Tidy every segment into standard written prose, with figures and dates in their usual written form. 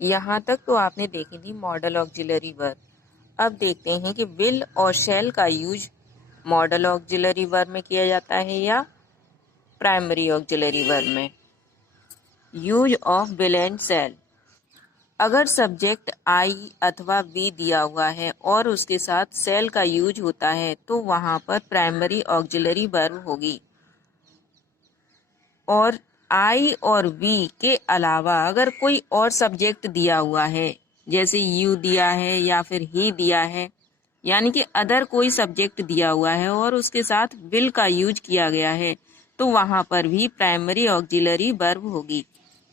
यहाँ तक तो आपने देखी थी मॉडल ऑक्सिलरी वर्ब। अब देखते हैं कि विल और शैल का यूज मॉडल ऑक्सिलरी वर्ब में किया जाता है या प्राइमरी ऑक्सिलरी वर्ब में। Use of will and shall. अगर सब्जेक्ट आई अथवा वी दिया हुआ है और उसके साथ शैल का यूज होता है तो वहाँ पर प्राइमरी ऑक्सिलरी वर्ब होगी। और आई और वी के अलावा अगर कोई और सब्जेक्ट दिया हुआ है, जैसे यू दिया है या फिर ही दिया है, यानी कि अदर कोई सब्जेक्ट दिया हुआ है और उसके साथ विल का यूज किया गया है, तो वहां पर भी प्राइमरी ऑक्सिलरी वर्ब होगी।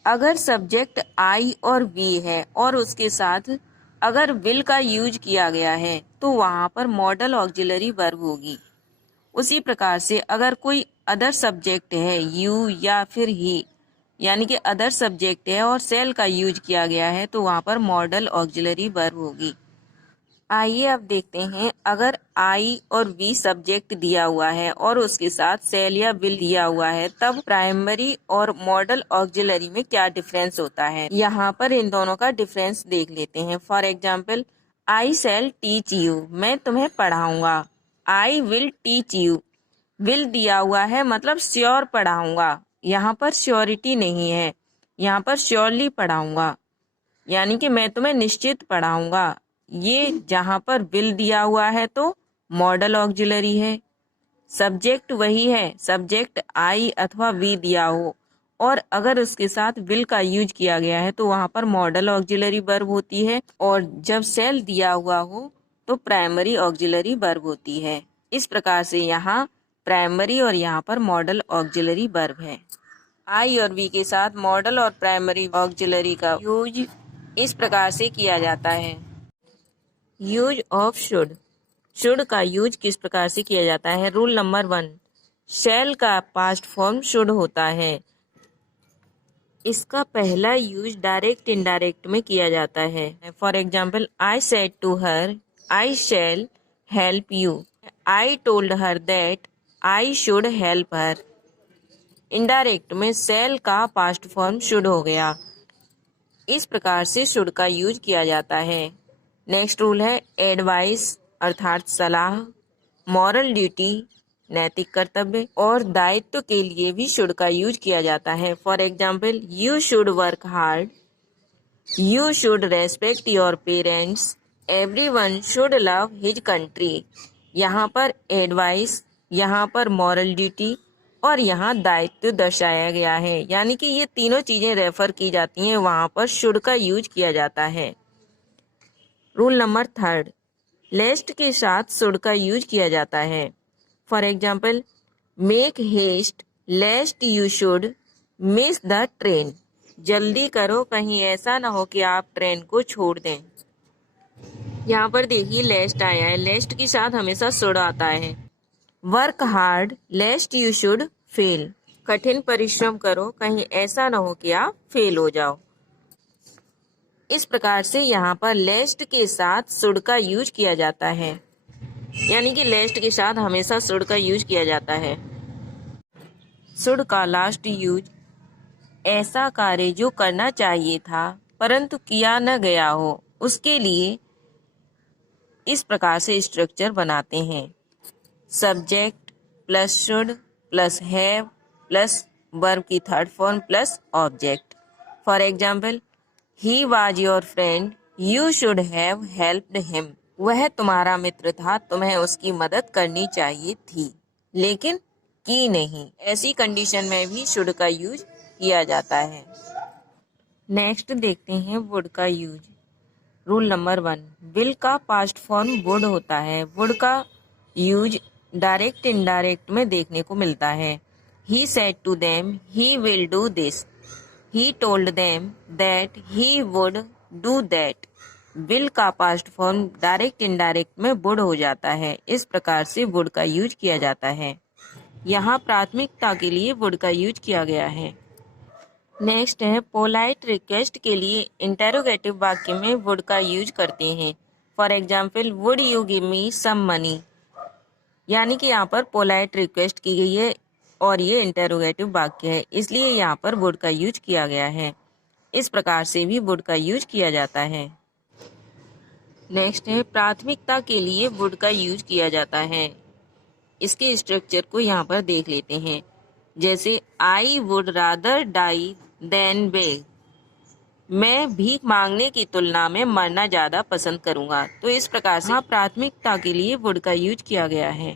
अगर सब्जेक्ट आई और वी है और उसके साथ अगर विल का यूज किया गया है तो वहां पर मॉडल ऑक्सिलरी वर्ब होगी। उसी प्रकार से अगर कोई अदर सब्जेक्ट है यू या फिर ही, यानी कि अदर सब्जेक्ट है और सेल का यूज किया गया है, तो वहां पर मॉडल ऑक्सिलरी वर्ब होगी। आइए अब देखते हैं, अगर आई और वी सब्जेक्ट दिया हुआ है और उसके साथ सेल या विल दिया हुआ है, तब प्राइमरी और मॉडल ऑक्सिलरी में क्या डिफरेंस होता है। यहाँ पर इन दोनों का डिफरेंस देख लेते हैं। For example, I shall teach you, मैं तुम्हें पढ़ाऊंगा। I will teach you, will दिया हुआ है मतलब श्योर पढ़ाऊंगा, यहाँ पर श्योरिटी नहीं है, यहाँ पर श्योरली पढ़ाऊंगा, यानी कि मैं तुम्हें निश्चित पढ़ाऊंगा। ये जहाँ पर विल दिया हुआ है तो मॉडल ऑक्सिलरी है, सब्जेक्ट वही है, सब्जेक्ट आई अथवा वी दिया हो और अगर उसके साथ विल का यूज किया गया है तो वहां पर मॉडल ऑक्सिलरी वर्ब होती है, और जब सेल दिया हुआ हो तो प्राइमरी ऑक्सिलरी वर्ब होती है। इस प्रकार से यहाँ प्राइमरी और यहाँ पर मॉडल ऑक्सिलरी वर्ब है। आई और वी के साथ मॉडल और प्राइमरी ऑक्सिलरी का यूज इस प्रकार से किया जाता है। यूज ऑफ शुड का यूज किस प्रकार से किया जाता है। रूल नंबर 1, शैल का पास्ट फॉर्म शुड होता है। इसका पहला यूज डायरेक्ट इनडायरेक्ट में किया जाता है। For example, I said to her I shall help you, I told her that I should help her. Indirect में शैल का पास्ट फॉर्म शुड हो गया। इस प्रकार से शुड का यूज किया जाता है। नेक्स्ट रूल है एडवाइस अर्थात सलाह, मॉरल ड्यूटी नैतिक कर्तव्य और दायित्व के लिए भी शुड का यूज किया जाता है। For example, you should work hard, you should respect your parents, everyone should love his country. यहाँ पर एडवाइस, यहाँ पर मॉरल ड्यूटी और यहाँ दायित्व दर्शाया गया है, यानी कि ये तीनों चीजें रेफर की जाती हैं, वहां पर शुड का यूज किया जाता है। रूल नंबर 3, लेस्ट के साथ शुड का यूज किया जाता है। For example, make haste lest you should miss the train, जल्दी करो कहीं ऐसा ना हो कि आप ट्रेन को छोड़ दें। यहाँ पर देखिए लेस्ट आया है, लेस्ट के साथ हमेशा शुड आता है। Work hard लेस्ट you should fail, कठिन परिश्रम करो कहीं ऐसा ना हो कि आप फेल हो जाओ। इस प्रकार से यहाँ पर लेस्ट के साथ शुड का यूज किया जाता है, यानी कि लेस्ट के साथ हमेशा शुड का यूज किया जाता है। शुड का लास्ट यूज ऐसा कार्य जो करना चाहिए था परंतु किया न गया हो, उसके लिए इस प्रकार से स्ट्रक्चर बनाते हैं। Subject plus should plus have plus verb की third form plus object. For example, he was your friend you should have helped him, वह तुम्हारा मित्र था तुम्हें उसकी मदद करनी चाहिए थी लेकिन की नहीं। ऐसी कंडीशन में भी शुड का यूज किया जाता है। नेक्स्ट देखते हैं वुड का यूज। रूल नंबर 1, विल का पास्ट फॉर्म वुड होता है। वुड का यूज डायरेक्ट इनडायरेक्ट में देखने को मिलता है। He said to them he will do this, he told them that he would do that. Will का पास्ट फॉर्म डायरेक्ट इनडायरेक्ट में वुड हो जाता है। इस प्रकार से वुड का यूज किया जाता है। यहाँ प्राथमिकता के लिए वुड का यूज किया गया है। नेक्स्ट है पोलाइट रिक्वेस्ट के लिए इंटेरोगेटिव वाक्य में वुड का यूज करते हैं। For example, would you give me some money, यानी कि यहाँ पर पोलाइट रिक्वेस्ट की गई है और ये इंटेरोगेटिव वाक्य है, इसलिए यहाँ पर वुड का यूज किया गया है। इस प्रकार से भी वुड का यूज किया जाता है। नेक्स्ट है प्राथमिकता के लिए वुड का यूज किया जाता है। इसके स्ट्रक्चर को यहाँ पर देख लेते हैं। जैसे I would rather die than beg, मैं भीख मांगने की तुलना में मरना ज्यादा पसंद करूंगा। तो इस प्रकार से प्राथमिकता के लिए वुड का यूज किया गया है।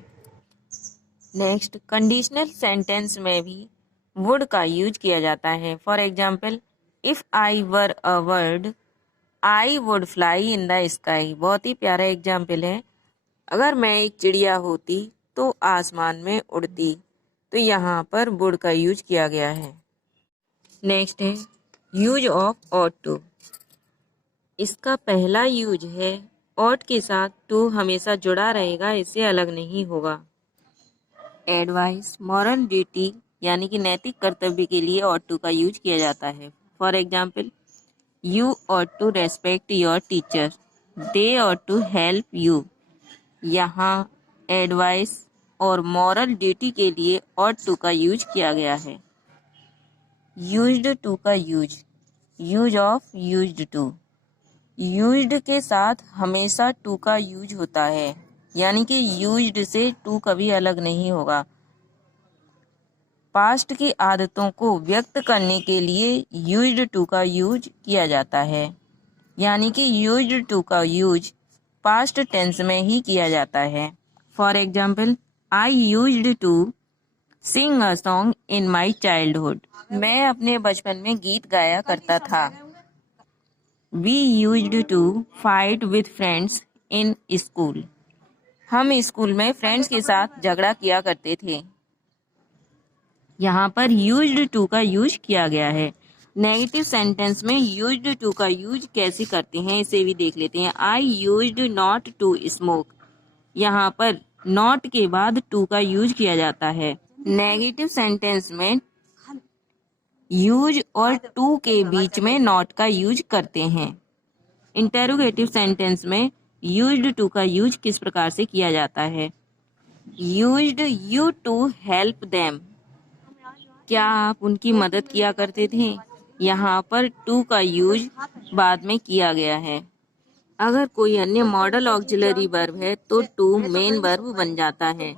नेक्स्ट कंडीशनल सेंटेंस में भी वुड का यूज किया जाता है। For example, if I were a bird I would fly in the sky. बहुत ही प्यारा एग्जाम्पल है। अगर मैं एक चिड़िया होती तो आसमान में उड़ती। तो यहाँ पर वुड का यूज किया गया है। नेक्स्ट है यूज ऑफ ऑट टू। इसका पहला यूज है ऑट के साथ टू हमेशा जुड़ा रहेगा, इससे अलग नहीं होगा। एडवाइस, मॉरल ड्यूटी यानी कि नैतिक कर्तव्य के लिए ऑट टू का यूज किया जाता है। For example, you ought to respect your teacher, they ought to help you. यहाँ एडवाइस और मॉरल ड्यूटी के लिए ऑट टू का यूज किया गया है। यूज्ड टू का use, use of used to. Used के साथ हमेशा टू का यूज होता है, यानी कि यूज्ड से टू कभी अलग नहीं होगा। पास्ट की आदतों को व्यक्त करने के लिए यूज्ड टू का यूज किया जाता है, यानी कि यूज्ड टू का यूज पास्ट टेंस में ही किया जाता है। For example, I used to sing a song in my childhood, मैं अपने बचपन में गीत गाया करता था। We used to fight with friends in school, हम स्कूल में फ्रेंड्स के साथ झगड़ा किया करते थे। यहाँ पर यूज्ड टू का यूज किया गया है। नेगेटिव सेंटेंस में यूज्ड टू का यूज कैसे करते हैं इसे भी देख लेते हैं। I used not to smoke, यहाँ पर नॉट के बाद टू का यूज किया जाता है। नेगेटिव सेंटेंस में यूज और टू के बीच में नॉट का यूज करते हैं। इंटेरोगेटिव सेंटेंस में यूज्ड टू का यूज किस प्रकार से किया जाता है। Used you to help them, क्या आप उनकी मदद किया करते थे। यहाँ पर टू का यूज बाद में किया गया है। अगर कोई अन्य मॉडल ऑक्सिलरी वर्ब है तो टू मेन वर्ब बन जाता है।